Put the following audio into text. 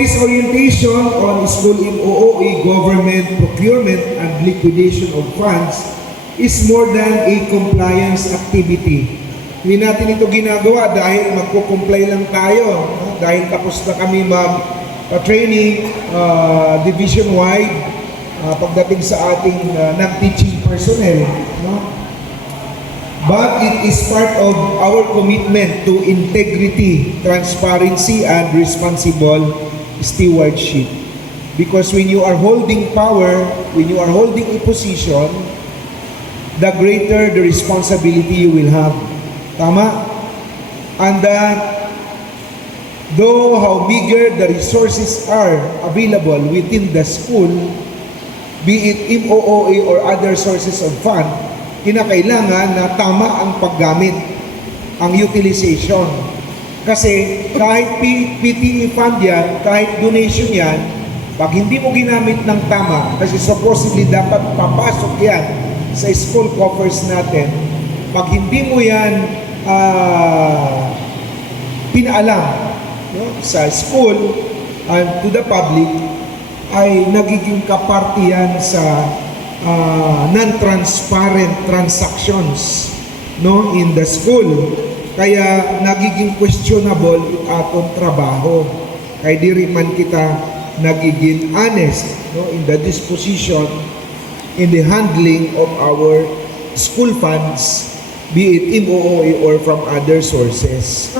this orientation on school MOOE government procurement and liquidation of funds is more than a compliance activity. Hindi natin ito ginagawa dahil magko-comply lang tayo, no? Dahil tapos na kami mag-training division-wide pagdating sa ating non-teaching personnel, no? But it is part of our commitment to integrity, transparency, and responsible stewardship. Because when you are holding power, when you are holding a position, the greater the responsibility you will have. Tama? And that, though how meager the resources are available within the school, be it MOOE or other sources of fund, kinakailangan na tama ang paggamit, ang utilization. Kasi kahit PTE fund yan, kahit donation yan, pag hindi mo ginamit ng tama, kasi supposedly dapat papasok yan sa school coffers natin, pag hindi mo yan pinaalam, no, sa school and to the public, ay nagiging kaparte yan sa non-transparent transactions, no, in the school. Kaya nagiging questionable yung atong trabaho. Kaya di rin man kita nagiging honest, no, in the disposition, in the handling of our school funds, be it MOOE or from other sources.